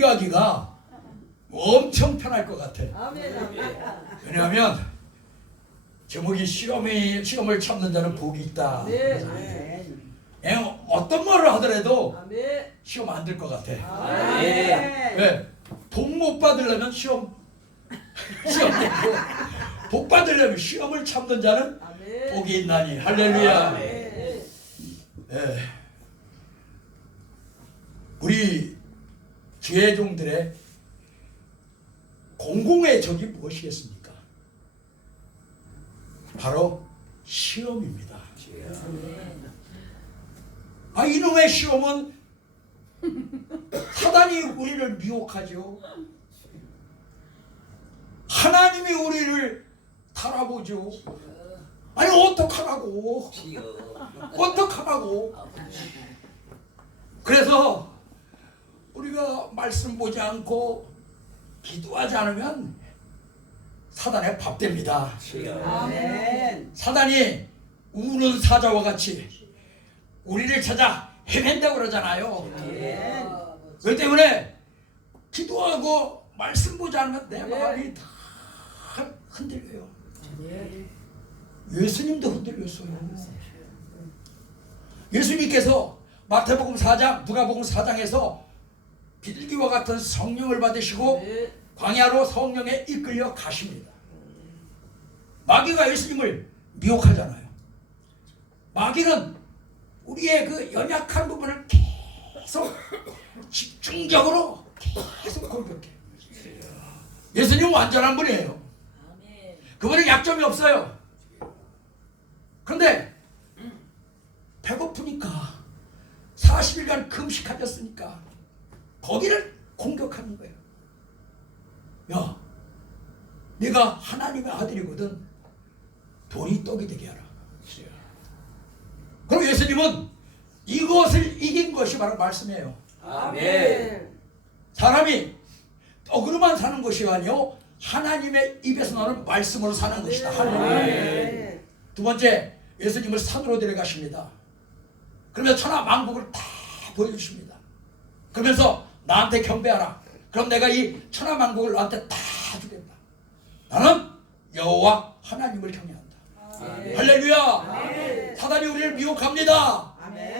가기가 엄청 편할 것 같아. 왜냐하면 제목이 시험을 참는 자는 복이 있다. 어떤 말을 하더라도 시험 안 들 것 같아. 왜? 복 못 받으려면 시험 내고 복 받으려면 시험을 참는 자는 복이 있나니. 할렐루야. 우리 지혜종들의 공공의 적이 무엇이겠습니까? 바로 시험입니다. 이놈의 시험은 사단이 우리를 미혹하죠. 하나님이 우리를 달아보죠. 어떡하라고. 그래서 우리가 말씀 보지 않고 기도하지 않으면 사단의 밥됩니다. 사단이 우는 사자와 같이 우리를 찾아 헤맨다고 그러잖아요. 그렇기 때문에 기도하고 말씀 보지 않으면 내 마음이 다 흔들려요. 예수님도 흔들렸어요. 예수님께서 마태복음 4장, 누가복음 4장에서 비둘기와 같은 성령을 받으시고 광야로 성령에 이끌려 가십니다. 마귀가 예수님을 미혹하잖아요. 마귀는 우리의 그 연약한 부분을 계속 집중적으로 계속 공격해. 예수님은 완전한 분이에요. 그분은 약점이 없어요. 그런데 배고프니까 40일간 금식하셨으니까 거기를 공격하는 거예요. 야, 네가 하나님의 아들이거든. 돌이 떡이 되게 하라. 그럼 예수님은 이것을 이긴 것이 바로 말씀이에요. 사람이 떡으로만 사는 것이 아니요 하나님의 입에서 나오는 말씀으로 사는 것이다. 할렐루야. 두 번째, 예수님을 산으로 데려가십니다. 그러면 천하 만국을 다 보여주십니다. 그러면서 나한테 경배하라. 그럼 내가 이 천하 만국을 너한테 다 주겠다. 나는 여호와 하나님을 경외한다. 할렐루야. 사단이 우리를 미혹합니다.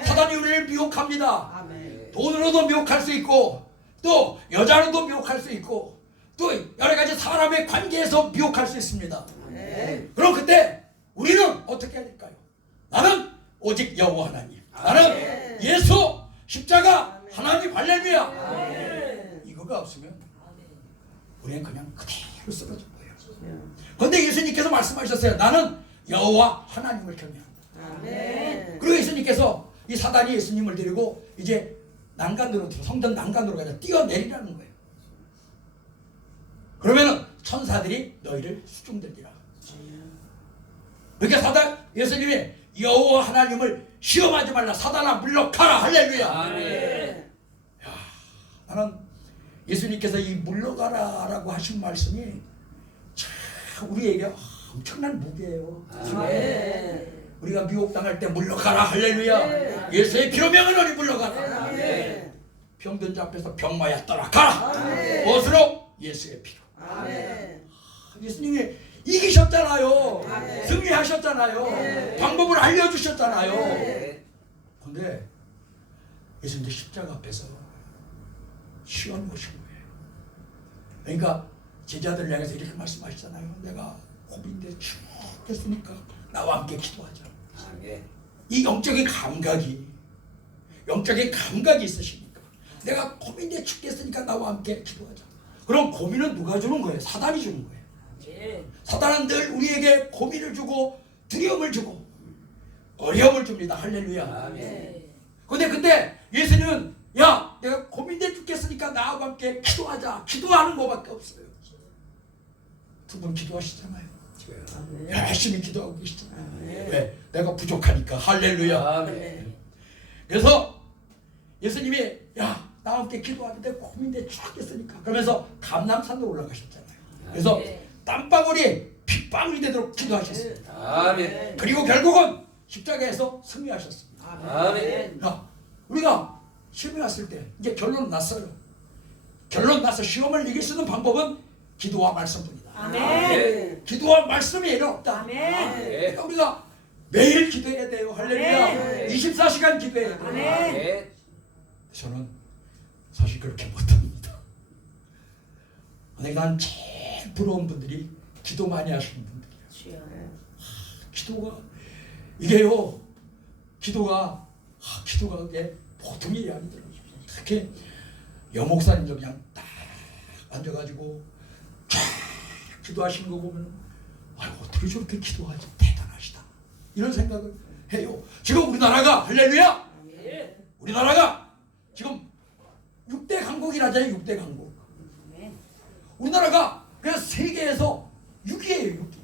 사단이 우리를 미혹합니다. 돈으로도 미혹할 수 있고, 또 여자로도 미혹할 수 있고, 또 여러 가지 사람의 관계에서 미혹할 수 있습니다. 그럼 그때 우리는 어떻게 해야 될까요? 나는 오직 여호와 하나님, 나는 예수 십자가 하나님. 할렐루야. 이거가 없으면 우리는 그냥 그대로 쓰러질 거예요. 그런데 예수님께서 말씀하셨어요. 나는 여호와 하나님을 경외한다. 그리고 예수님께서 이 사단이 예수님을 데리고 이제 난간으로, 성전 난간으로 가자 뛰어내리라는 거예요. 그러면은 천사들이 너희를 수중들리라. 그러니까 예수님이 여호와 하나님을 시험하지 말라. 사단아 물러가라. 할렐루야. 나는 예수님께서 이 물러가라라고 하신 말씀이 참 우리에게 엄청난 무게예요. 우리가 미혹당할 때 물러가라. 할렐루야. 예수의 피로 명하노니 물러가라. 병든 자 앞에서 병마야 떠나가라. 무엇으로? 예수의 피로. 예수님이 이기셨잖아요. 승리하셨잖아요. 방법을 알려주셨잖아요. 그런데 예수님도 십자가 앞에서 시험을 오신 거예요. 그러니까 제자들 향해서 이렇게 말씀하시잖아요. 내가 고민돼 죽겠으니까 나와 함께 기도하자. 이 영적인 감각이 있으시니까 내가 고민돼 죽겠으니까 나와 함께 기도하자. 그럼 고민은 누가 주는 거예요? 사단이 주는 거예요. 사단은 늘 우리에게 고민을 주고 두려움을 주고 어려움을 줍니다. 할렐루야. 근데 그때 예수님은 야, 내가 고민돼 죽겠으니까 나와 함께 기도하자. 기도하는 것밖에 없어요. 두 분 기도하시잖아요. 열심히 기도하고 계시잖아요. 왜? 내가 부족하니까. 할렐루야. 그래서 예수님이 야, 나와 함께 기도하는데 고민돼 죽겠으니까 그러면서 감람산으로 올라가셨잖아요. 그래서 땀방울이 핏방울이 되도록 기도하셨습니다. 그리고 결국은 십자가에서 승리하셨습니다. 우리가 시험이 왔을 때 이제 결론은 났어요. 태어나서 시험을 이길 수 있는 방법은 기도와 말씀뿐이다. 아멘. 기도와 말씀이 예는 없다. 아멘. 그러니까 우리가 매일 기도해야 돼요. 할렐루야. 아멘. 24시간 기도해야 돼요. 아멘. 저는 사실 그렇게 못합니다. 근데 난 제일 부러운 분들이 기도 많이 하시는 분들이에요. 기도가 이게요. 기도가 그게 보통 일이 아니더라고요. 특히 여목사님도 그냥 딱 앉아가지고 쫙 기도하시는 거 보면 어떻게 저렇게 기도하지? 대단하시다. 이런 생각을 해요. 지금 우리나라가 할렐루야. 우리나라가 지금 6대 강국이라잖아요. 6대 강국. 우리나라가 그래서 세계에서 6위예요. 6위.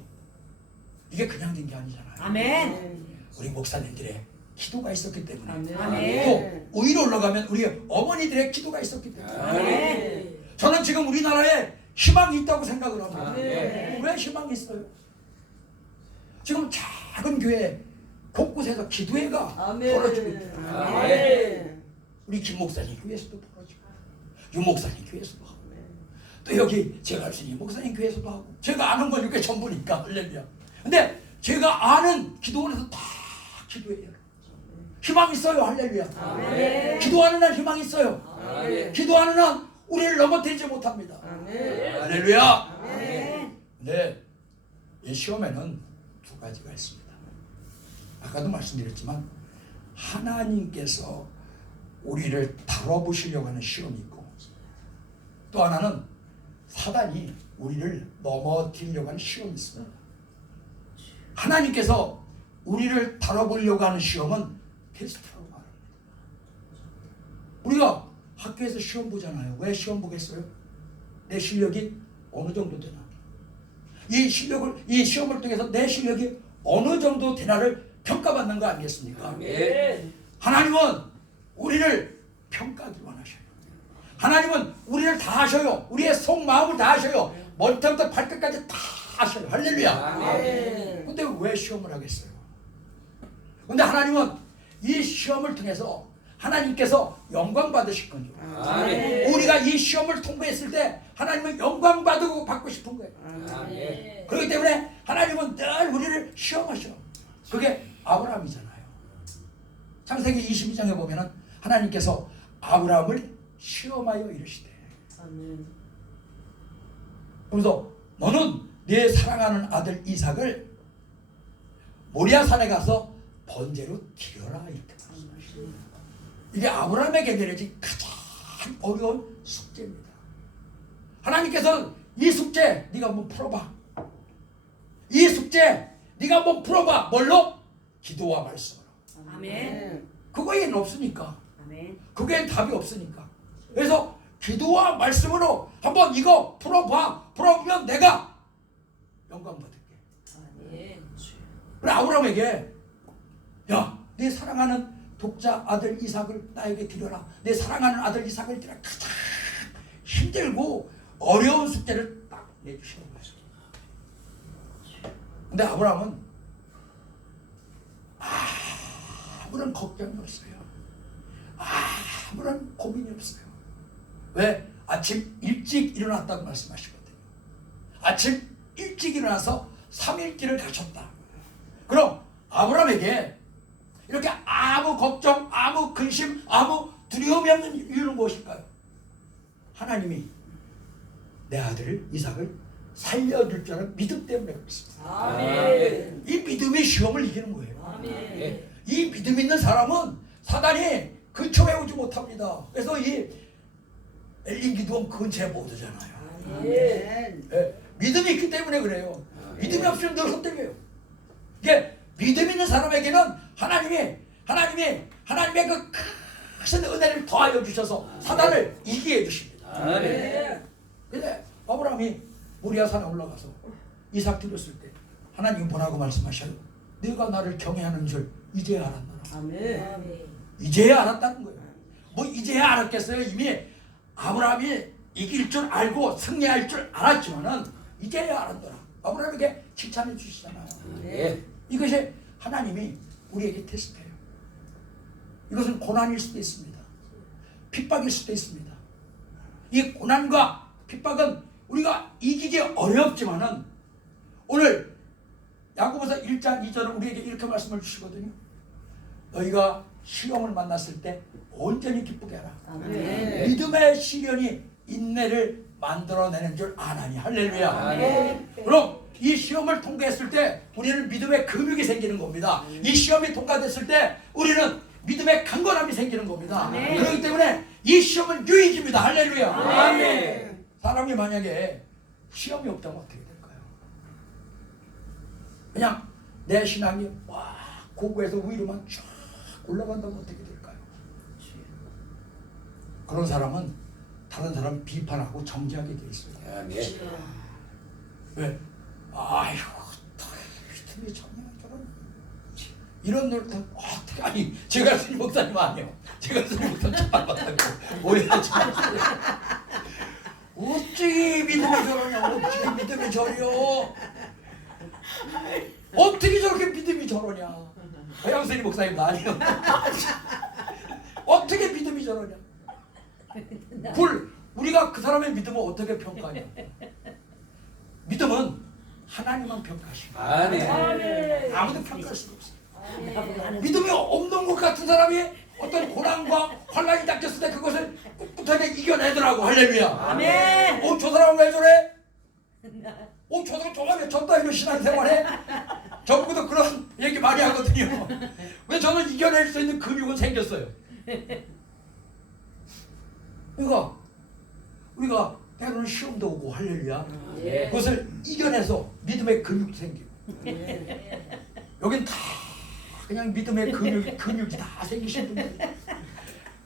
이게 그냥 된 게 아니잖아요. 아멘. 우리 목사님들의 기도가 있었기 때문에 아멘. 또 위로 올라가면 우리 어머니들의 기도가 있었기 때문에 아멘. 저는 지금 우리나라에 희망이 있다고 생각을 합니다. 아멘. 왜 희망이 있어요? 지금 작은 교회 곳곳에서 기도회가 벌어지고 있어요. 아멘. 우리 김 목사님 교회에서도 벌어지고 유 목사님 교회에서도 하고 또 여기 제가 할 수 있는 목사님 교회에서도 하고 제가 아는 건 이게 전부니까 할렐루야. 근데 제가 아는 기도원에서 다 기도해요. 희망 있어요. 할렐루야. 아멘. 기도하는 한 희망 있어요. 아멘. 기도하는 한 우리를 넘어뜨리지 못합니다. 아멘. 할렐루야. 아멘. 네, 이 시험에는 두 가지가 있습니다. 아까도 말씀드렸지만 하나님께서 우리를 다뤄보시려고 하는 시험이 있고 또 하나는 사단이 우리를 넘어뜨리려고 하는 시험이 있습니다. 하나님께서 우리를 다뤄보려고 하는 시험은 테스트라고 말합니다. 우리가 학교에서 시험 보잖아요. 왜 시험 보겠어요? 내 실력이 어느 정도 되나? 이 시험을 통해서 내 실력이 어느 정도 되나를 평가받는 거 아니겠습니까? 하나님은 우리를 평가하기 원하셔요. 하나님은 우리를 다 하셔요. 우리의 속마음을 다 하셔요. 머리부터 발끝까지 다 하셔요. 할렐루야. 근데 왜 시험을 하겠어요? 근데 하나님은 이 시험을 통해서 하나님께서 영광 받으실 거죠. 우리가 이 시험을 통과했을 때 하나님은 영광 받고 싶은 거예요. 그렇기 때문에 하나님은 늘 우리를 시험하셔. 그게 아브라함이잖아요. 창세기 22장에 보면은 하나님께서 아브라함을 시험하여 이르시되 그래서 너는 내 사랑하는 아들 이삭을 모리아산에 가서 번제로 드려라 이렇게 말씀하십니다. 이게 아브라함에게 내려진 가장 어려운 숙제입니다. 하나님께서 이 숙제 네가 한번 풀어봐. 이 숙제 네가 한번 풀어봐. 뭘로? 기도와 말씀으로. 아멘. 그거에는 없으니까. 아멘. 그게 답이 없으니까. 그래서 기도와 말씀으로 한번 이거 풀어봐. 풀어보면 내가 영광 받을게. 그래 아브라함에게 야, 네 사랑하는 독자 아들 이삭을 나에게 드려라. 내 사랑하는 아들 이삭을 드려라. 가장 힘들고 어려운 숙제를 딱 내주시는 거예요. 근데 아브라함은 아무런 걱정이 없어요. 아무런 고민이 없어요. 왜? 아침 일찍 일어났다고 말씀하시거든요. 아침 일찍 일어나서 3일길을 가셨다. 그럼 아브라함에게 이렇게 아무 걱정, 아무 근심, 아무 두려움이 없는 이유는 무엇일까요? 하나님이 내 아들을 이삭을 살려줄 줄 아는 믿음 때문에 그렇습니다. 아멘. 이 믿음이 시험을 이기는 거예요. 아멘. 이 믿음 있는 사람은 사단이 근처에 오지 못합니다. 그래서 이 엘린 기도원 근처에 못 오잖아요. 아멘. 믿음이 있기 때문에 그래요. 믿음이 없으면 늘 흔들려요. 이게 믿음 있는 사람에게는 하나님의 그 큰 은혜를 더하여 주셔서 사단을 이기게 해주십니다. 근데 아브라함이 모리아산에 올라가서 이삭 드렸을 때 하나님이 뭐라고 말씀하셔요? 네가 나를 경외하는 줄 이제야 알았노라. 아멘. 이제야 알았다는 거예요. 뭐 이제야 알았겠어요? 이미 아브라함이 이길 줄 알고 승리할 줄 알았지만은 이제야 알았더라. 아브라함에게 칭찬해 주시잖아요. 이것이 하나님이 우리에게 테스트해요. 이것은 고난일 수도 있습니다. 핍박일 수도 있습니다. 이 고난과 핍박은 우리가 이기기 어렵지만은 오늘 야고보서 1장 2절은 우리에게 이렇게 말씀을 주시거든요. 너희가 시험을 만났을 때 온전히 기쁘게 하라. 아멘. 믿음의 시련이 인내를 만들어내는 줄 아나니. 할렐루야. 아멘. 그럼 이 시험을 통과했을 때 우리는 믿음의 근육이 생기는 겁니다. 이 시험이 통과됐을 때 우리는 믿음의 강건함이 생기는 겁니다. 아멘. 그렇기 때문에 이 시험은 유익입니다. 할렐루야. 아멘. 사람이 만약에 시험이 없다면 어떻게 될까요? 그냥 내 신앙이 와 고구에서 위로만 쫙 올라간다면 어떻게 될까요? 그런 사람은 다른 사람 비판하고 정죄하게 돼 있어요. 왜? 아이고, 믿음이 전혀 저런 이런 노릇은 어떻게 아니 제가 스님 목사님 아니요. 제가 스님 목사님 잘 봤다고 오해하지 마세요. 어찌 믿음이 저러냐? 어찌 믿음이 저려? 어떻게 저렇게 믿음이 저러냐? 양스님 목사님 아니요. 어떻게 믿음이 저러냐? 우리가 그 사람의 믿음을 어떻게 평가하냐? 믿음은 하나님만 평가하십니다. 아무도 평가할 수 없어요. 믿음이 없는 것 같은 사람이 어떤 고난과 환난이 닥쳤을 때 그것을 꿋꿋하게 이겨내더라고. 할렐루야. 아멘. 저 사람 왜 저래? 저 사람 저번에 졌다 이런 신앙생활에? 저보고도 그런 얘기 많이 하거든요. 왜 저는 이겨낼 수 있는 근육은 생겼어요. 그러니까 우리가 때로는 시험도 오고 할렐루야. 그것을 이겨내서 믿음의 근육이 생기고 여긴 다 그냥 믿음의 근육이 다 생기신 분들.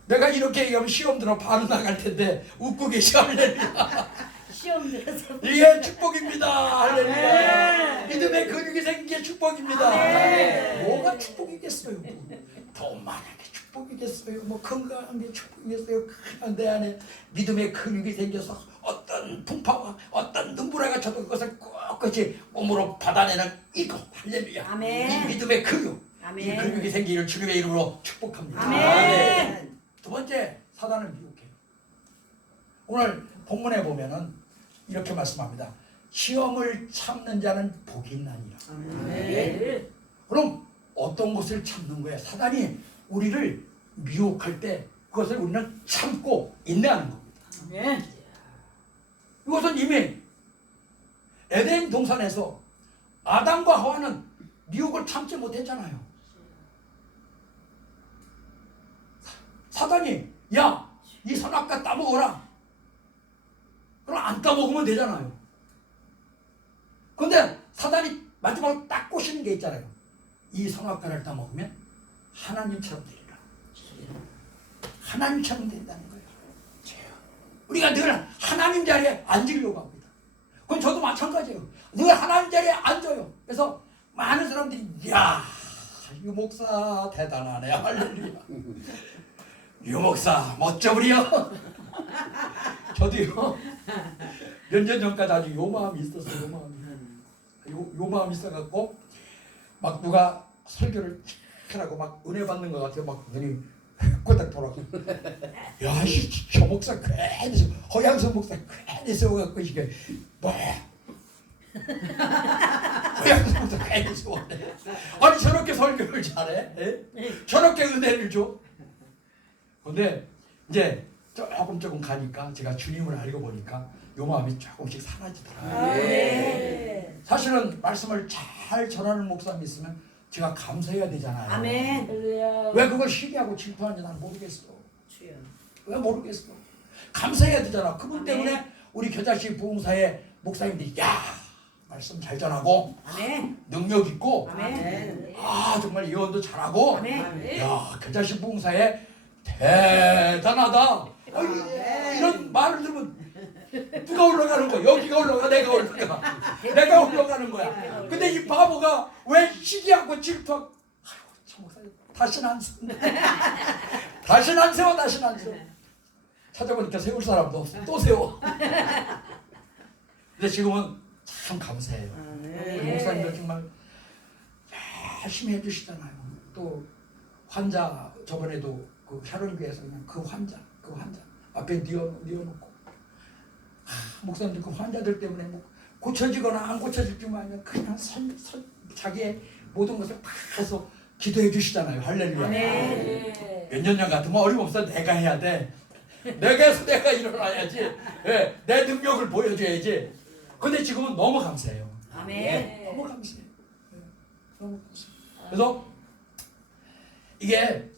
내가 이렇게 얘기하면 시험 들어 바로 나갈 텐데 웃고 계셔. 할렐루야. 시험 들어서 이게 축복입니다. 할렐루야. 믿음의 근육이 생긴 게 축복입니다. 뭐가 축복이겠어요? 더 많은 게 축복이겠어요? 뭐 건강한 게 축복이겠어요? 그냥 내 안에 믿음의 근육이 생겨서 어떤 풍파와 어떤 눈보라가 쳐도 그것을 꿋꿋이 몸으로 받아내는 이거. 할렐루야. 아멘. 이 믿음의 근육, 아멘. 이 근육이 생기는 주님의 이름으로 축복합니다. 아멘. 두 번째, 사단을 미혹해요. 오늘 본문에 보면은 이렇게 말씀합니다. 시험을 참는 자는 복이 있나니라. 아멘. 그럼 어떤 것을 참는 거야? 사단이 우리를 미혹할 때 그것을 우리는 참고 인내하는 겁니다. 아멘. 이것은 이미 에덴 동산에서 아담과 하와는 미혹을 참지 못했잖아요. 사단이 야, 이 선악과 따먹어라. 그럼 안 따먹으면 되잖아요. 근데 사단이 마지막으로 딱 꼬시는 게 있잖아요. 이 선악과를 따먹으면 하나님처럼 되리라. 하나님처럼 된다는 거예요. 우리가 늘 하나님 자리에 앉으려고 합니다. 그건 저도 마찬가지예요. 늘 하나님 자리에 앉아요. 그래서 많은 사람들이 야, 유 목사 대단하네. 할렐루야. 유 목사 멋져 부려. 저도요. 몇 년 전까지 아주 요 마음이 있었어요. 요 마음이. 요 마음이 있어갖고 막 누가 설교를 하라고 막 은혜 받는 것 같아요. 막 눈이 꼬닥 돌아가. 야, 저 목사 괜히 허양성 목사 괜히 세워갖고 이게 뭐야? 허양성 목사 괜히 세워네. 아니 저렇게 설교를 잘해? 저렇게 은혜를 줘? 근데 이제 조금 가니까 제가 주님을 알고 보니까 요 마음이 조금씩 사라지더라고요. 사실은 말씀을 잘 전하는 목사님 있으면 제가 감사해야 되잖아요. 아멘. 왜 그걸 시기하고 질투하는지 나는 모르겠어. 왜 모르겠어. 감사해야 되잖아. 그분 때문에 우리 겨자씨 부흥사의 목사님들이 야, 말씀 잘 전하고 아멘. 능력 있고 아멘. 정말 예언도 잘하고 아멘. 야, 겨자씨 부흥사에 대단하다. 아멘. 이런 말을 들으면 누가 올라가는 거야? 여기가 올라가, 내가 올라가. 내가 올라가는 거야. 근데 이 바보가 왜 시기하고 질투하고 아이고, 저 목사님 다시는 안 세워. 다시는 안 세워. 다시는 안 세워. 찾아보니까 세울 사람도 없어. 또 세워. 근데 지금은 참 감사해요. 우리 목사님들 정말 열심히 해주시잖아요. 또 환자 저번에도 그 샤론교회에서 그냥 그 환자 앞에 뉘어놓고 목사님들 그 환자들 때문에 뭐 고쳐지거나 안 고쳐질지만 아니면 그냥 자기의 모든 것을 다 해서 기도해 주시잖아요. 할렐루야. 네. 몇 년 같으면 어림없어 내가 해야 돼. 내가 해서 내가 일어나야지. 예, 내 능력을 보여줘야지. 근데 지금은 너무 감사해요. 아멘. 너무 감사해요. 예, 너무 감사해요. 그래서 이게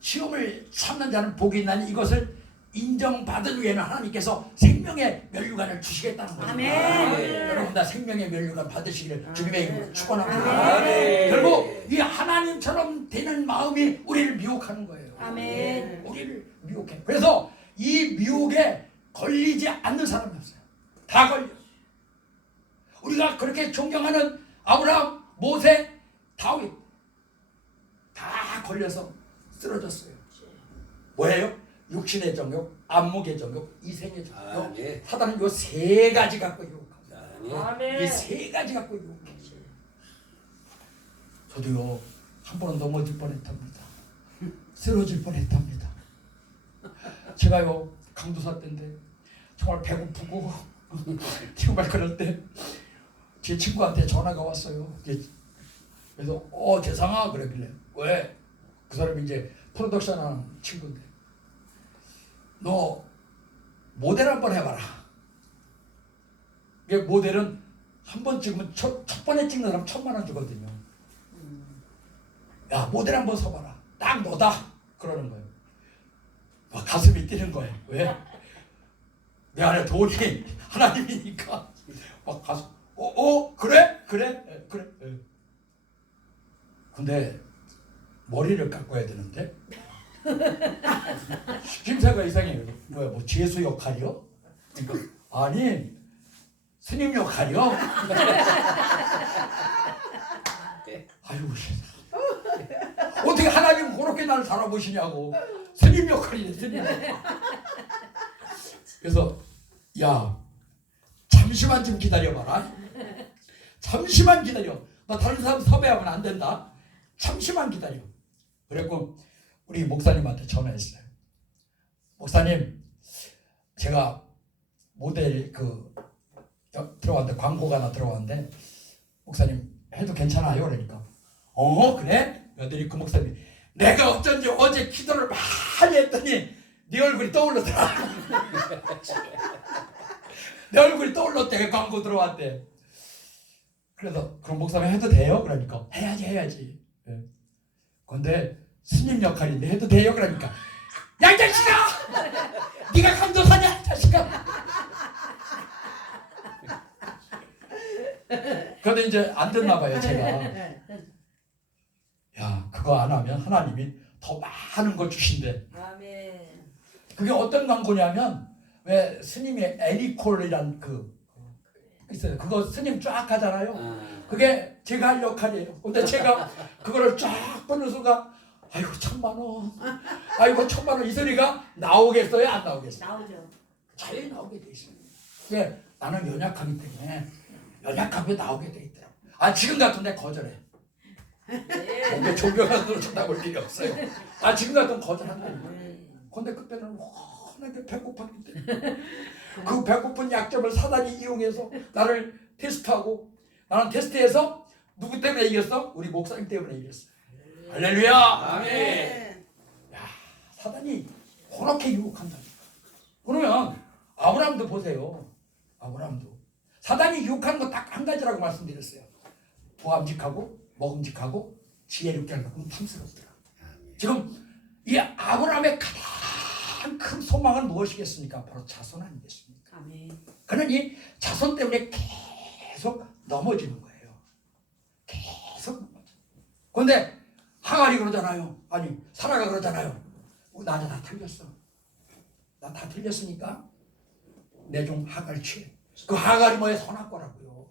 시험을 참는 자는 복이 있나니 이것을 인정받은 후에는 하나님께서 생명의 면류관을 주시겠다는 거예요. 아멘. 여러분 다 생명의 면류관 받으시기를 주님의 이름으로 축원합니다. 아멘. 결국 이 하나님처럼 되는 마음이 우리를 미혹하는 거예요. 아멘. 우리를 미혹해. 그래서 이 미혹에 걸리지 않는 사람이 없어요. 다 걸려. 우리가 그렇게 존경하는 아브라함, 모세, 다윗 다 걸려서 쓰러졌어요. 뭐예요? 육신의 정욕, 안목의 정욕, 이생의 정욕. 사단은 요 세 가지 갖고 유혹합니다. 이 세 가지 갖고 유혹해. 저도요 한 번은 넘어질 뻔했답니다. 쓰러질 뻔했답니다. 제가요 강도사 때인데 정말 배고프고 정말 그럴 때 제 친구한테 전화가 왔어요. 그래서 재상아 그러길래 왜? 그 사람이 이제 프로덕션 하는 친구인데 너 모델 한번 해봐라. 이게 모델은 한 번 찍으면 첫 번에 찍는 사람 1,000,000원 주거든요. 야 모델 한번 서봐라. 딱 너다. 그러는 거예요. 막 가슴이 뛰는 거예요. 왜? 내 안에 돈이 하나님이니까 막 가슴 그래? 근데 머리를 깎아야 되는데 김새가 이상해요. 뭐 죄수 역할이요? 그러니까 아니 스님 역할이요? 아유 어떻게 하나님 그렇게 나를 살아보시냐고. 스님 역할이네 스님. 그래서 야 잠시만 좀 기다려봐라. 잠시만 기다려. 나 다른 사람 섭외하면 안 된다. 잠시만 기다려. 그랬고 우리 목사님한테 전화했어요. 목사님 제가 모델 들어왔는데 광고가 하나 들어왔는데 목사님 해도 괜찮아요? 그러니까 그래? 그랬더니 그 목사님이 내가 어쩐지 어제 기도를 많이 했더니 네 얼굴이 떠올랐더라. 내 얼굴이 떠올랐대. 광고 들어왔대. 그래서 그럼 목사님 해도 돼요? 그러니까 해야지. 네. 근데 스님 역할인데 해도 돼요? 그러니까 야 이 자식아! 네가 강도사냐 이 자식아! 그런데 이제 안 됐나 봐요 제가. 야 그거 안 하면 하나님이 더 많은 걸 주신대. 아멘. 그게 어떤 광고냐면 왜 스님이 애니콜이란 있어요. 그거 스님 쫙 하잖아요. 그게 제가 할 역할이에요. 근데 제가 그거를 쫙 보는 순간 아이고 1,000,000원 아이고 1,000,000원 이 소리가 나오겠어요? 안 나오겠어요? 나오죠. 잘 나오게 돼 있어요. 왜? 나는 연약하기 때문에 연약하게 나오게 돼 있더라고. 지금 같은데 거절해. 뭔가 존경하는 쳐다볼 일이 없어요. 지금 같으면 거절한다니까. 근데 그때는 워낙에 배고팠기 때문에 그 배고픈 약점을 사단이 이용해서 나를 테스트하고 나는 테스트해서 누구 때문에 이겼어? 우리 목사님 때문에 이겼어. 할렐루야. 아멘. 사단이 그렇게 유혹한다니까. 그러면 아브라함도 보세요. 아브라함도 사단이 유혹하는 거 딱 한 가지라고 말씀드렸어요. 보암직하고 먹음직하고 지혜롭게 하는 건 탐스럽더라. 지금 이 아브라함의 가장 큰 소망은 무엇이겠습니까? 바로 자손 아니겠습니까? 아멘. 그는 이 자손 때문에 계속 넘어지는 거예요. 계속 넘어져. 그런데 하갈이 그러잖아요. 아니 사라가 그러잖아요. 나는 다 틀렸어. 나 다 틀렸으니까 내 종 하갈 취해. 그 하갈이 뭐예요? 선악과라고요.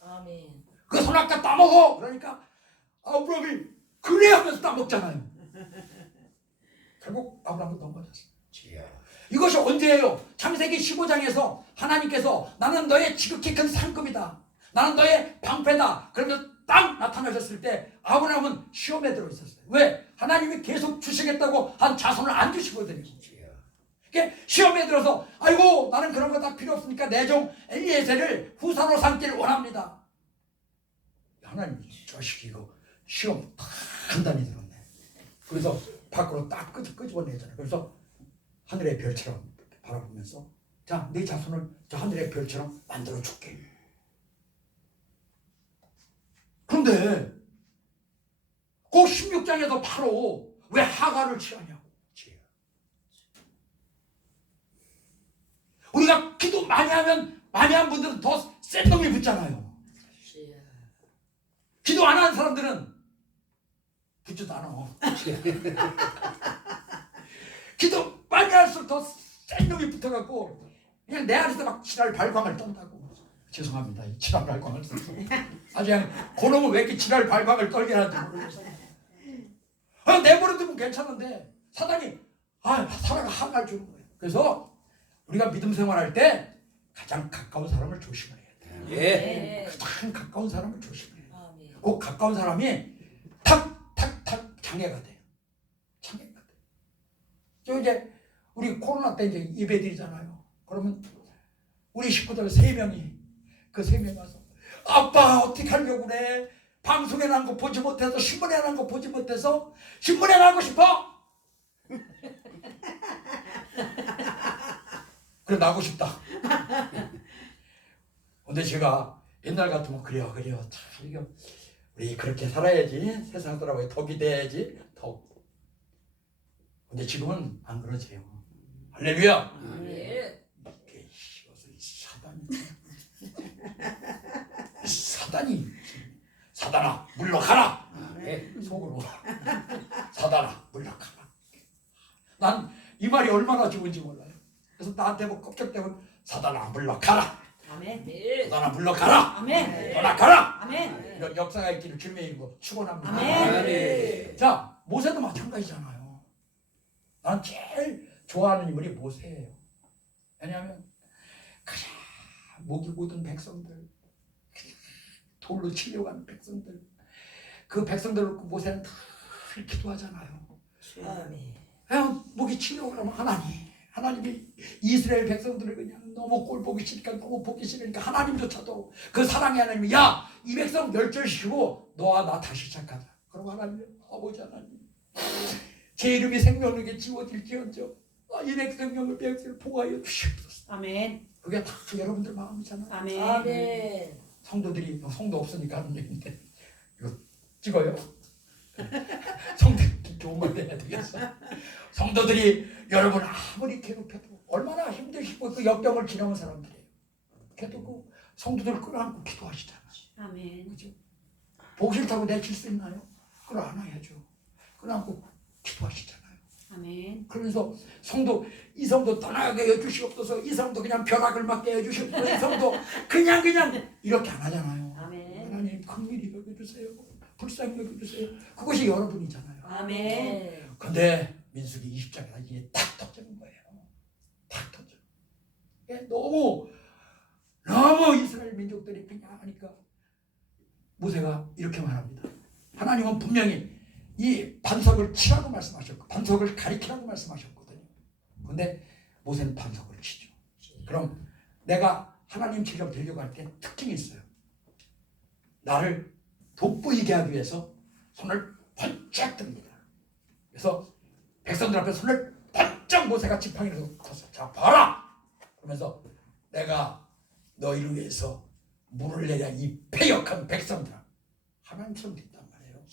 아멘. 그 선악과 따먹어. 그러니까 아브라함이 그래 하면서 따먹잖아요. 결국 아브라함은 넘어졌어요. 이것이 언제예요? 창세기 15장에서 하나님께서 나는 너의 지극히 큰 상급이다. 나는 너의 방패다. 그러면서 딱 나타나셨을 때 아브라함은 시험에 들어 있었어요. 왜? 하나님이 계속 주시겠다고 한 자손을 안 주시거든요. 이렇게 시험에 들어서 아이고 나는 그런 거 다 필요 없으니까 내 종 엘리에셀을 후사로 삼기를 원합니다. 하나님 자식이 이거 시험 단단히 들었네. 그래서 밖으로 딱 끄집어내잖아요. 그래서 하늘의 별처럼 바라보면서 자, 네 자손을 저 하늘의 별처럼 만들어 줄게. 그런데 그 16장에서 바로 왜 하가를 취하냐고. 우리가 기도 많이 하면 많이 한 분들은 더 센 놈이 붙잖아요. 기도 안 하는 사람들은 붙지도 않아. 기도 많이 할수록 더 센 놈이 붙어갖고 그냥 내 안에서 막 칠할 발광을 떤다고. 죄송합니다. 이 칠할 발광을 써서. 아주 그냥 그놈은 왜 이렇게 칠할 발광을 떨게 하는지 모르겠어요. 내버려두면 괜찮은데 사단이 사라가 하가를 주는 거예요. 그래서 우리가 믿음 생활할 때 가장 가까운 사람을 조심해야 돼요. 예. 가장 가까운 사람을 조심해야 돼요. 아멘. 그 가까운 사람이 탁탁탁 장애가 돼요. 장애가 돼요. 저 이제 우리 코로나 때 이제 예배 드리잖아요. 그러면 우리 식구들 3명이 그 3명 와서 아빠 어떻게 하려고 그래? 방송에 난 거 보지 못해서 신문에 난 거 보지 못해서 신문에 나고 싶어? 그래 나고 싶다. 근데 제가 옛날 같으면 그래요. 참 이거 우리 그렇게 살아야지 세상 사람에게 덕이 돼야지 덕. 근데 지금은 안 그러세요. 할렐루야. 아멘. 사단이 사단아 물러가라. 속으로 사단아 물러가라. 난 이 말이 얼마나 좋은지 몰라요. 그래서 나한테 뭐 껍질대고 사단아 물러가라. 아멘. 사단아 물러가라. 아멘. 떠나가라. 아멘. 이런 역사가 있기를 주님의 이름으로 축원합니다. 아멘. 자, 모세도 마찬가지잖아요. 난 제일 좋아하는 인물이 모세예요. 왜냐하면 가장 목이 고든 백성들, 돌로 치려고 하는 백성들, 그 백성들을 놓고 모세는 다 기도하잖아요. 아멘. 목이 치려고 하면 하나님이 이스라엘 백성들을 그냥 너무 꼴 보기 싫으니까 너무 보기 싫으니까 하나님조차도 그 사랑의 하나님이 야, 이 백성 멸절시키고 너와 나 다시 시작하자. 그럼 하나님, 아버지 하나님, 제 이름이 생명에게 지워질지언정 이 백성명을 백성을 보호하여 주시옵소서. 아멘. 그게 다 여러분들 마음이잖아요. 아멘. 아멘. 성도들이 성도 없으니까 하는 얘기인데 이거 찍어요. 성도 좋은 말 해야 되겠어. 성도들이 여러분 아무리 괴롭혀도 얼마나 힘드시고 그 역경을 지나온 사람들이에요. 그래도 그 성도들 끌어안고 기도하시잖아요. 아멘. 그죠? 보기 싫다고 내칠 수 있나요? 끌어안아야죠. 끌어안고 기도하시잖아요. 아멘. 그러면서 이 성도 떠나게 해주시옵소서. 이 성도 그냥 벼락을 맞게 해주시옵소서. 이 성도 그냥 이렇게 안 하잖아요. 아멘. 하나님 긍휼히 여겨주세요. 불쌍히 여겨주세요. 그것이 여러분이잖아요. 아멘. 근데 민수기 20장에 이게 탁 터지는 거예요. 탁 터져. 너무 이스라엘 민족들이 그냥 하니까 모세가 이렇게 말합니다. 하나님은 분명히 이 반석을 치라고 말씀하셨고 반석을 가리키라고 말씀하셨거든요. 근데 모세는 반석을 치죠. 그럼 내가 하나님 제자로 되려고 할 때 특징이 있어요. 나를 돋보이게 하기 위해서 손을 번쩍 듭니다. 그래서 백성들 앞에 손을 번쩍 모세가 지팡이로 컸어. 자 봐라. 그러면서 내가 너희를 위해서 물을 내려 이 패역한 백성들아 하나님처럼 됐단 말이에요.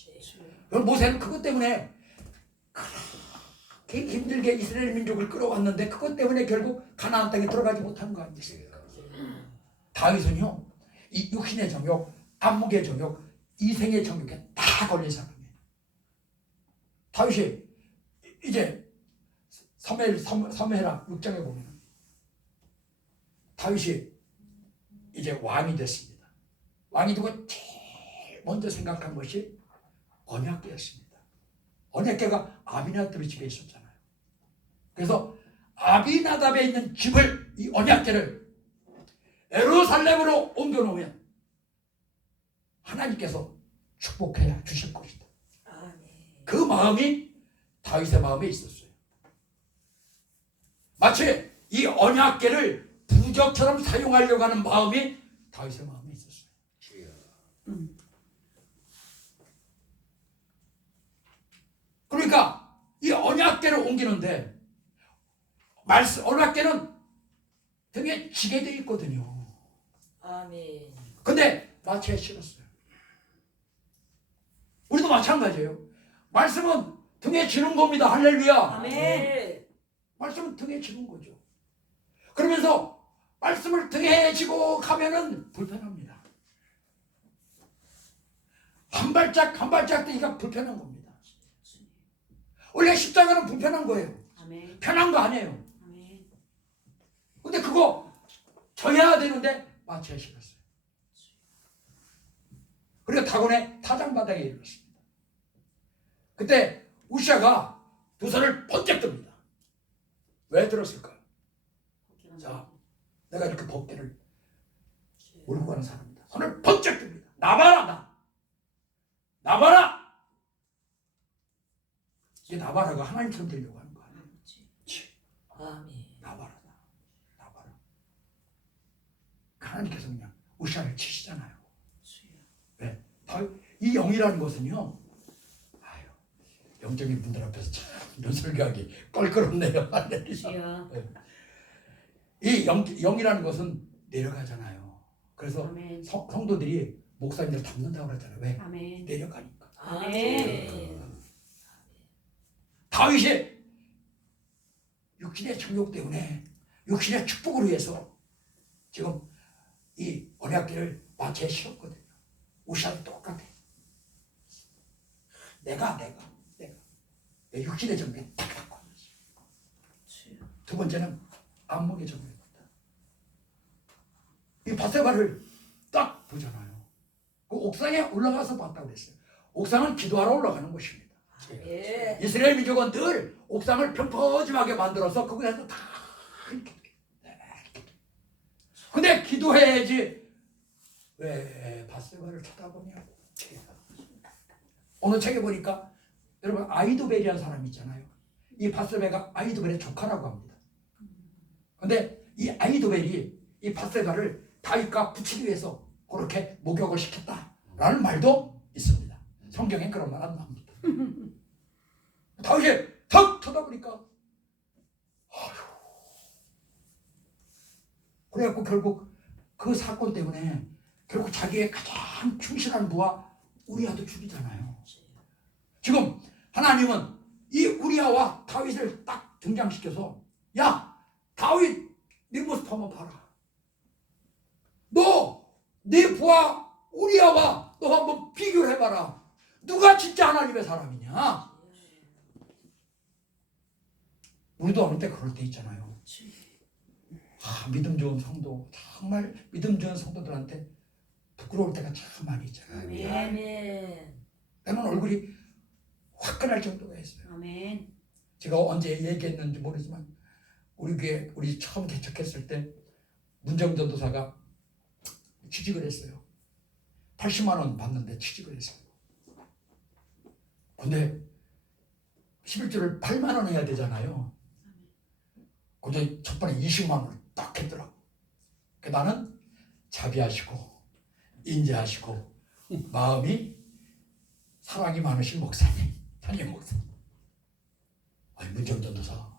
그럼 모세는 그것 때문에 그렇게 힘들게 이스라엘 민족을 끌어왔는데 그것 때문에 결국 가나안 땅에 들어가지 못한 거 아니겠습니까? 다윗은요 이 육신의 정욕, 안목의 정욕, 이생의 정욕에 다 걸린 사람이에요. 다윗이 이제 사무엘하 6장에 보면 다윗이 이제 왕이 됐습니다. 왕이 되고 제일 먼저 생각한 것이 언약궤였습니다. 언약궤가 아비나답의 집에 있었잖아요. 그래서 아비나답에 있는 집을 이 언약궤를 예루살렘으로 옮겨놓으면 하나님께서 축복해 주실 것이다. 그 마음이 다윗의 마음에 있었어요. 마치 이 언약궤를 부적처럼 사용하려고 하는 마음이 다윗의 마음에 있었어요. 그러니까 이 언약궤를 옮기는데 언약궤는 등에 지게 돼 있거든요. 아멘. 근데 마치에 실었어요. 우리도 마찬가지예요. 말씀은 등에 지는 겁니다. 할렐루야. 아멘. 말씀은 등에 지는 거죠. 그러면서 말씀을 등에 지고 가면은 불편합니다. 한 발짝 한 발짝 뛰기가 불편한 겁니다. 원래 십자가는 불편한 거예요. 아멘. 편한 거 아니에요. 아멘. 근데 그거 져야 되는데 마치에 실었어요. 그리고 다곤의 타장바닥에 이르렀습니다. 그때 우시아가 두 손을 번쩍 듭니다. 왜 들었을까요? 자, 내가 이렇게 법궤를 몰고 가는 사람이다. 손을 번쩍 듭니다. 나봐라, 나봐라. 이게 나봐라가 하나님처럼 되려고 하는 거 아니에요? 아멘. 나봐라. 하나님께서 그냥 우시아를 치시잖아요. 왜? 이 영이라는 것은요. 아유, 영적인 분들 앞에서 참 이런 설교하기 껄끄럽네요. 주여. 이 영이라는 것은 내려가잖아요. 그래서 아멘. 성도들이 목사님들 닮는다고 그러잖아요. 왜? 아멘. 내려가니까. 아멘. 다윗이 육신의 정욕 때문에 육신의 축복을 위해서 지금 이 언약궤를 마치에 실었거든요. 우시아도 똑같아. 내가 내 육신의 정욕에 딱 갖고 왔어요. 두 번째는 안목의 정욕입니다. 이 바세바를 딱 보잖아요. 그 옥상에 올라가서 봤다고 그랬어요. 옥상은 기도하러 올라가는 곳입니다. 예. 이스라엘 민족은 늘 옥상을 평퍼짐하게 만들어서 그곳에서 다 이렇게. 근데 기도해야지 왜 바세바를 쳐다보냐고. 어느 책에 보니까 여러분 아이도벨이라는 사람이 있잖아요. 이 바세바가 아이도벨의 조카라고 합니다. 근데 이 아이도벨이 이 바세바를 다윗과 붙이기 위해서 그렇게 목욕을 시켰다라는 말도 있습니다. 성경에 그런 말 안 나옵니다. 다윗이 턱 쳐다보니까 아휴. 그래갖고 결국 그 사건 때문에 결국 자기의 가장 충실한 부하 우리아도 죽이잖아요. 지금 하나님은 이 우리아와 다윗을 딱 등장시켜서 야 다윗 네 모습 한번 봐라. 너 네 부하 우리아와 너 한번 비교를 해봐라. 누가 진짜 하나님의 사람이냐. 우리도 어느 때 그럴 때 있잖아요. 믿음 좋은 성도, 정말 믿음 좋은 성도들한테 부끄러울 때가 참 많이 있잖아요. 아멘. 때는 얼굴이 화끈할 정도가 있어요. 아멘. 제가 언제 얘기했는지 모르지만 우리 교회 우리 처음 개척했을 때 문정 전도사가 취직을 했어요. 80만 원 받는데 취직을 했어요. 근데 11조를 8만 원 해야 되잖아요. 근데 첫 번에 20만 원을 딱 했더라고. 나는 자비하시고 인자하시고 마음이 사랑이 많으신 목사님, 담임 목사님. 아니 문정 전도사.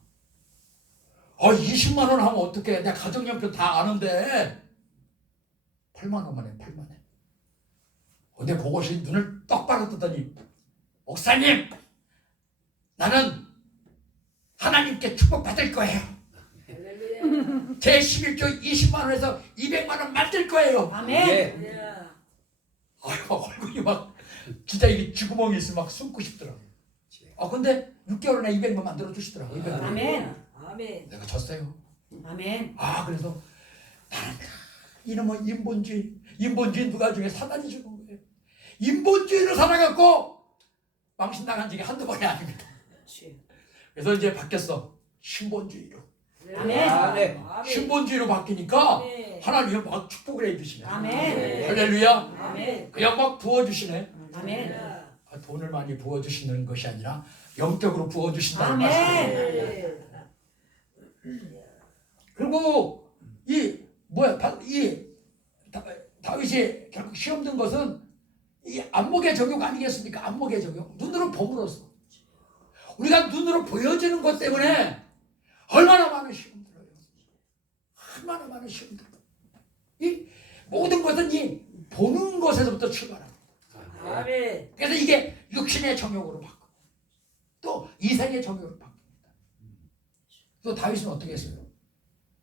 20만 원 하면 어떡해? 내가 가정연표 다 아는데 8만 원만 해, 8만 원. 근데 그것이 눈을 똑바로 뜨더니 목사님, 나는 하나님께 축복받을 거예요. 제 11조 20만 원에서 200만 원 만들 거예요. 아멘. 예. 아유, 얼굴이 막 진짜 이게 쥐구멍이 있으면 막 숨고 싶더라고요. 근데 6개월 안에 200만 만들어 주시더라고요. 200만. 아멘. 아멘. 내가 졌어요. 아멘. 그래서 나는 이놈은 인본주의 누가 중에 사단이 주는 거예요. 인본주의로 살아갖고 망신 나간 적이 한두 번이 아닙니다. 그래서 이제 바뀌었어. 신본주의로. 아멘. 아멘. 신본주의로 바뀌니까 아멘. 하나님이 막 축복을 해주시네. 아멘. 할렐루야. 아멘. 그냥 막 부어주시네. 아멘. 돈을 많이 부어주시는 것이 아니라 영적으로 부어주신다는 아멘. 말씀이에요. 그리고 이 뭐야 다윗이 결국 시험 든 것은 이 안목의 적용 아니겠습니까? 안목의 적용. 눈으로 봄으로써 우리가 눈으로 보여지는 것 때문에 얼마나 많은 시험 들어요. 얼마나 많은 시험 들어요. 이 모든 것은 이 보는 것에서부터 출발합니다. 아멘. 그래서 이게 육신의 정욕으로 바뀌고 또 이생의 정욕으로 바뀝니다. 또 다윗은 어떻게 했어요?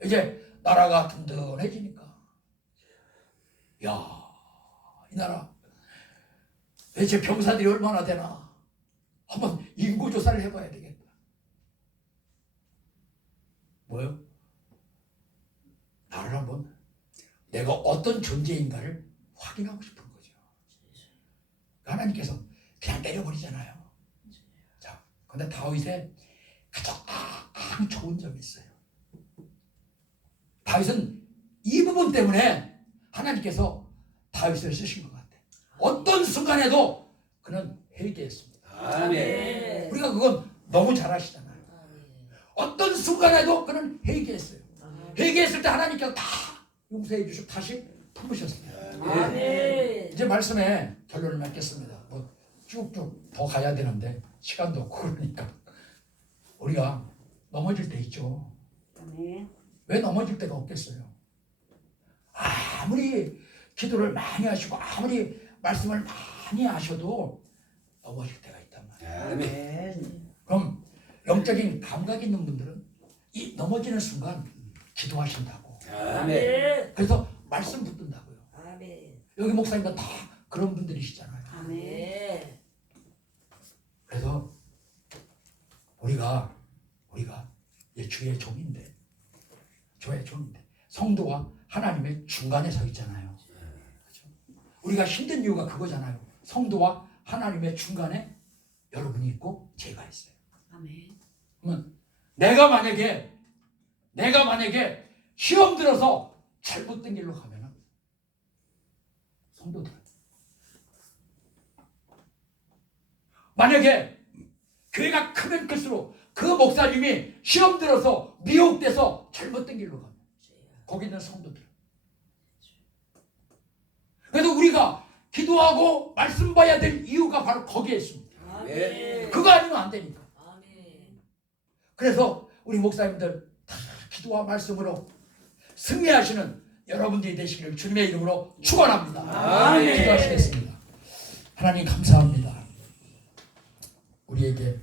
이제 나라가 든든해지니까 야, 이 나라 대체 병사들이 얼마나 되나 한번 인구조사를 해봐야 되겠다. 뭐요? 나를 한번 내가 어떤 존재인가를 확인하고 싶은 거죠. 하나님께서 그냥 내려버리잖아요. 자, 근데 다윗의 가장 좋은 점이 있어요. 다윗은 이 부분 때문에 하나님께서 다윗을 쓰신 것 같아요. 어떤 순간에도 그는 회개했습니다. 아멘. 우리가 그건 너무 잘 아시잖아요. 어떤 순간에도 그는 회개했어요. 회개했을 때 하나님께서 다 용서해 주시고 다시 품으셨습니다. 아멘. 이제 말씀에 결론을 맺겠습니다. 뭐 쭉쭉 더 가야 되는데 시간도 없고 그러니까 우리가 넘어질 때 있죠. 아멘. 왜 넘어질 때가 없겠어요? 아무리 기도를 많이 하시고 아무리 말씀을 많이 하셔도 넘어질 때가 있단 말이에요. 아멘. 그럼 영적인 감각 있는 분들은 이 넘어지는 순간 기도하신다고. 아멘. 그래서 말씀 붙든다고요. 아멘. 여기 목사님은 다 그런 분들이시잖아요. 아멘. 그래서 우리가 주의 종인데 성도와 하나님의 중간에 서 있잖아요. 그렇죠? 우리가 힘든 이유가 그거잖아요. 성도와 하나님의 중간에 여러분이 있고 제가 있어요. 아멘. 그러면 내가 만약에 시험 들어서 잘못된 길로 가면은 성도들 만약에 교회가 크면 클수록 그 목사님이 시험 들어서 미혹돼서 잘못된 길로 가면 거기 있는 성도들 그래서 우리가 기도하고 말씀 봐야 될 이유가 바로 거기에 있습니다. 아멘. 그거 아니면 안 되니까. 아멘. 그래서 우리 목사님들 다 기도와 말씀으로 승리하시는 여러분들이 되시기를 주님의 이름으로 축원합니다. 아멘. 기도하시겠습니다. 하나님 감사합니다. 우리에게